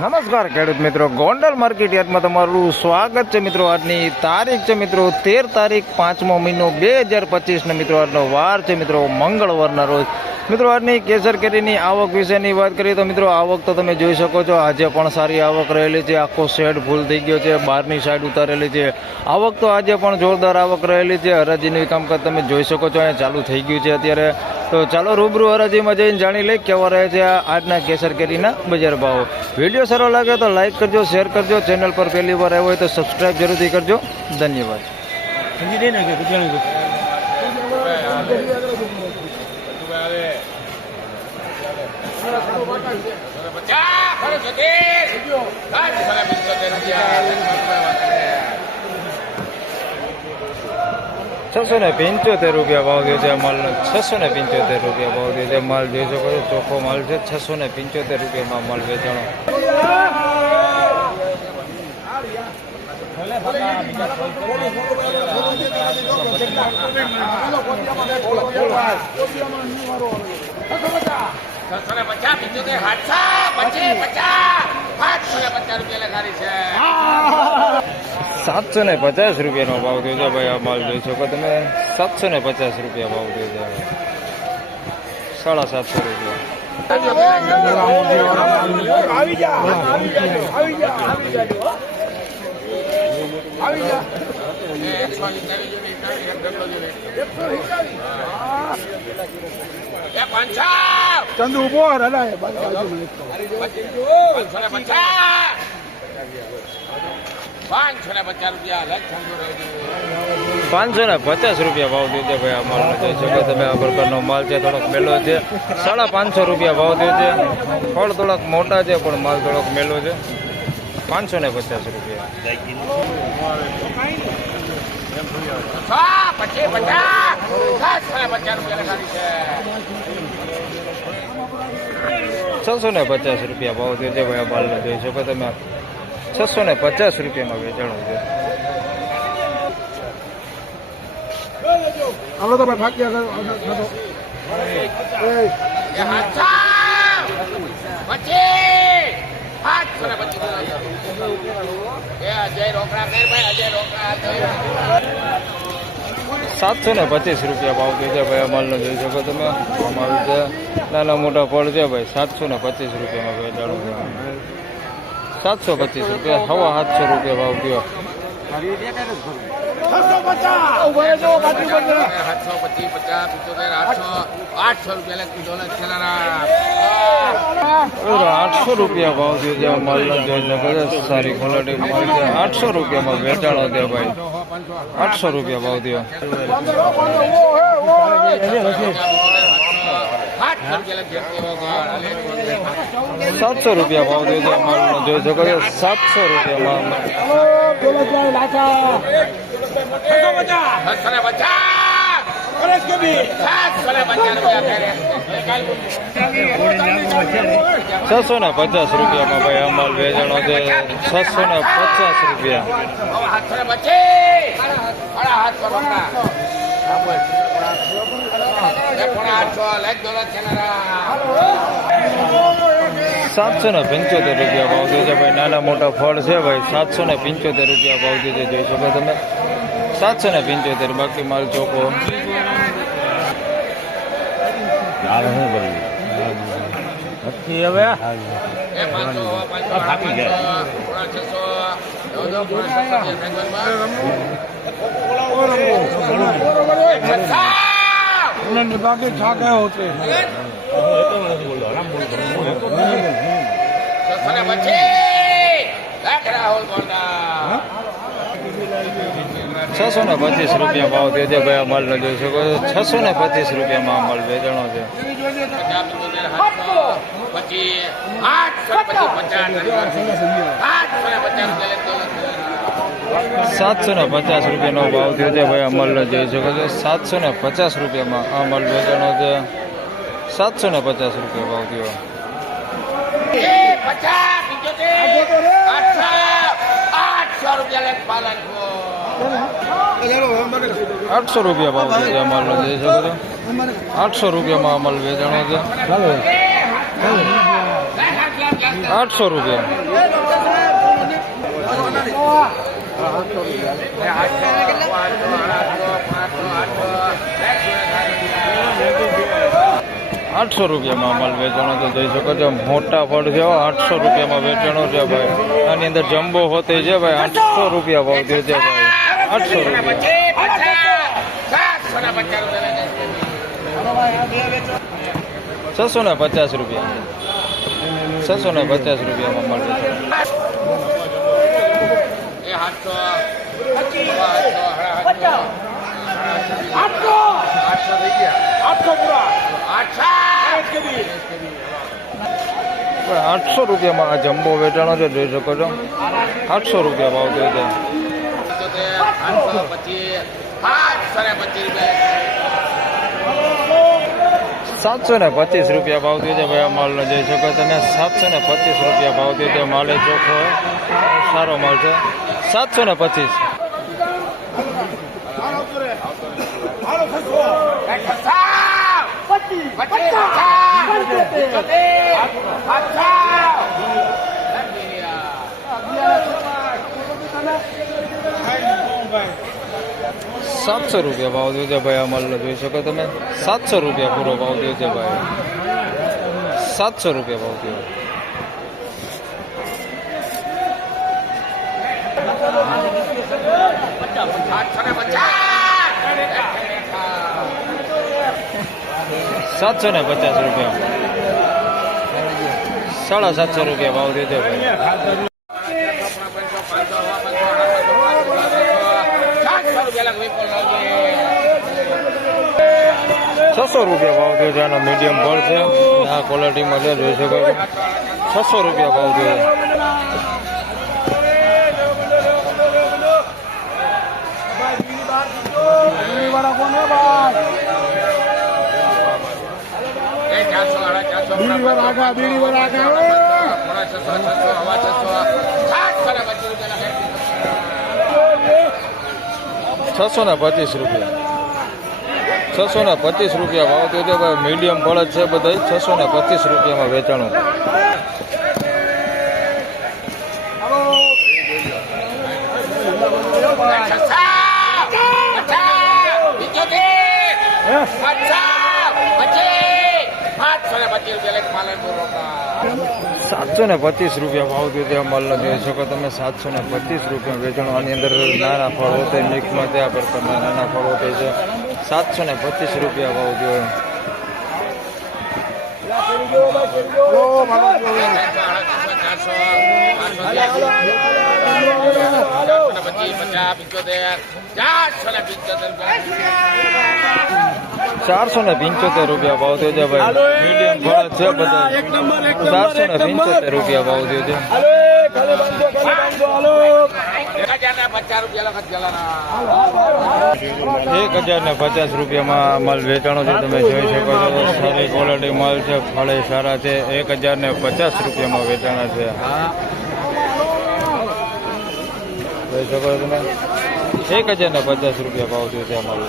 નમસ્કાર ખેડૂત મિત્રો. ગોંડલ માર્કેટ યાર્ડમાં તમારું સ્વાગત છે મિત્રો. આજની તારીખ છે મિત્રો તેર તારીખ પાંચમો મહિનો બે હજાર પચીસનો મિત્રો આજનો વાર છે મિત્રો. મંગળવારના રોજ મિત્રો, આજની કેસર કેરીની આવક વિશેની વાત કરીએ તો મિત્રો, આવક તો તમે જોઈ શકો છો. આજે પણ સારી આવક રહેલી છે. આખો શેડ ફૂલ થઈ ગયો છે. બહારની સાઈડ ઉતારેલી છે. આવક તો આજે પણ જોરદાર આવક રહેલી છે. હરાજીનું કામકાજ તમે જોઈ શકો છો. અહીંયા ચાલુ થઈ ગયું છે અત્યારે. તો ચાલો રૂબરૂ હરાજીમાં જઈને જાણી લઈ કેવા રહે છે આજના કેસર કેરીના બજાર ભાવો. વીડિયો સારો લાગે તો લાઈક કરજો, શેર કરજો. ચેનલ પર પહેલી વાર આવ્યો હોય તો સબસ્ક્રાઈબ જરૂરથી કરજો. ધન્યવાદ પચાસ ફરે સતીશ સાઠ ફરે પંચોતેર રૂપિયા છસો ને પંચોતેર રૂપિયા ભાવ દે છે માલનો છસો ને પંચોતેર રૂપિયા ભાવ દે છે માલ જોઈ શકો છો ચોખ્ખો માલ છે છસો ને પંચોતેર રૂપિયામાં માલ વેચાણો છસો પચાસ પંચોતેર સાતસો પચીસ પચાસ. સાતસો ને પચાસ રૂપિયા લખારી છે. સાતસો ને પચાસ રૂપિયાનો ભાવ થયો છે ભાઈ આ માલ જોઈ શકો તમે. સાતસો ને પચાસ રૂપિયા ભાવ થયો છે. સાડા સાતસો રૂપિયા. આવી જા આવી જા આવી જા આવી પાંચસો ચંદુ ઊભો રડાય પાંચસો ને પચાસ રૂપિયા ભાવ થયો ભાઈ આ માલનો જોઈ શકો તમે આ પ્રકારનો માલ છે થોડોક મેલો છે. સાડા પાંચસો રૂપિયા ભાવ થયો છે. ફળ થોડાક મોટા છે, પણ માલ થોડોક મેલો છે. પાંચસો ને પચાસ રૂપિયા. છ પચાસ પચાસ. રૂપિયા છે. છસો ને પચાસ રૂપિયા ભાવ થયો છે ભાઈ બાલ જોઈ શકો તમે. છસો ને પચાસ રૂપિયામાં વેચાણું છે. હાલો તો ભાઈ ભાગ્યા કરો પચીસ. સાતસો ને પચીસ રૂપિયા ભાવ થયો છે ભાઈ આ માલનો જોઈ શકો તમે. અમારું છે. નાના મોટા ફળ છે ભાઈ સાતસો ને પચીસ રૂપિયામાં ભાઈ છે સાતસો પચીસ રૂપિયા સવા સાતસો રૂપિયા ભાવ થયો સાતસો પચીસ પચાસ પિત્તોતેર આઠસો આઠસો રૂપિયા લખી દો આઠસો રૂપિયા ભાવ થયો છે આ માલનો છો સારી ક્વોલિટી માલ છે. આઠસો રૂપિયામાં વેચાણો છે ભાઈ. આઠસો રૂપિયા ભાવ થયો. સાતસો રૂપિયા ભાવ થયો છે માલનો. જોઈ શકો છો સાતસો રૂપિયામાં. છસો ને પચાસ રૂપિયામાં ભાઈ અમાલ માલ વેચાણો છે. છસો ને પચાસ રૂપિયા. સાતસો ને પંચોતેર રૂપિયા ભાવ છે. ભાઈ નાના મોટા ફળ છે ભાઈ. સાતસો ને પંચોતેર રૂપિયા ભાવ છે. જોઈ શકો તમે. સાતસો ને પંચોતેર બાકી માલ ચોખ્ખો. છસો બેંગલમાં બાકી ઠાકે હોતે છસો ને પચીસ રૂપિયા ભાવ થયો છે ભાઈ, આ ન જોઈ શકો છસો ને પચીસ રૂપિયામાં આ માલ વેચાણો છે. સાતસો ને પચાસ રૂપિયાનો ભાવ થયો છે ભાઈ અમલનો જોઈ શકો છો. સાતસો ને પચાસ રૂપિયામાં આ માલ વેચાણો છે. સાતસો ને પચાસ રૂપિયા ભાવ થયો. રૂપિયા આઠસો રૂપિયા ભાવ છે અમારનો જે શકો બધો. આઠસો રૂપિયામાં અમલ વેચાણો છે. આઠસો રૂપિયા. આઠસો રૂપિયામાં અમલ વેચાણો તો જઈ શકો છો. મોટા ફળ છે આઠસો રૂપિયામાં વેચાણો છે ભાઈ. આની અંદર જમ્બો હોતે છે ભાઈ. આઠસો રૂપિયા ભાવ થયો છે ભાઈ. આઠસો રૂપિયા. છસો ને પચાસ રૂપિયા. છસો ને પચાસ રૂપિયામાં મળે છે. આઠસો આઠસો આઠસો આઠસો થઈ ગયા. આઠસો પૂરા. આઠસો ભાઈ આઠસો રૂપિયામાં આ જમ્બો વેચાણો છે જોઈ શકો છો. આઠસો રૂપિયા ભાવ થયો છે સાતસો ને પચીસ રૂપિયા ભાવ થયો છે ભાઈ આ માલનો જઈ શકો તમે સાતસો ને પચીસ રૂપિયા ભાવ થયો છે માલે ચોખ્ખો સારો માલ છે સાતસો ને પચીસ સાતસો રૂપિયા ભાવ દેજો છે ભાઈ, આ માલનો જોઈ શકો તમે. સાતસો રૂપિયા પૂરો ભાવ થયો છે ભાઈ. સાતસો રૂપિયા ભાવ થયો. સાતસો ને પચાસ રૂપિયા. સાડા સાતસો રૂપિયા ભાવ દેજો ભાઈ. છસો રૂપિયા ભાવ થયો છે આનો મીડિયમ ફળ છે. આ ક્વોલિટીમાં છે જોઈ શકો છસો રૂપિયા ભાવ થયો છે. વાળા આગા બીડી વાર આગા છસો છસો હવા છસો. ને પચીસ રૂપિયા છસો ને પચીસ રૂપિયા ભાવ થયો છે ભાઈ મીડિયમ બળદ છે બધા છસો ને પચીસ રૂપિયામાં વેચાણું સાતસો ને પચીસ રૂપિયા ભાવ થયો તે માલનો જોઈ શકો તમે સાતસો ને પચીસ રૂપિયા વેચાણું. આની અંદર નાના ફળ હોતે મિક્સમાં ત્યાં પર તમને નાના ફળ હોતે છે. સાતસો ને પચીસ રૂપિયા ભાવ મારો ચારસો ને પંચોતેર રૂપિયા ભાવ થયો છે ભાઈ. મીડિયમ છે બધા. ચારસો ને પંચોતેર રૂપિયા ભાવ થયો છે. એક હજાર ને પચાસ રૂપિયામાં માલ વેચાણો છે તમે જોઈ શકો છો. સારી ક્વોલિટી માલ છે ફળે સારા છે. એક હજાર ને પચાસ રૂપિયામાં વેચાણા છે. જોઈ શકો તમે એક હજાર ને પચાસ રૂપિયા ભાવ થયો છે માલ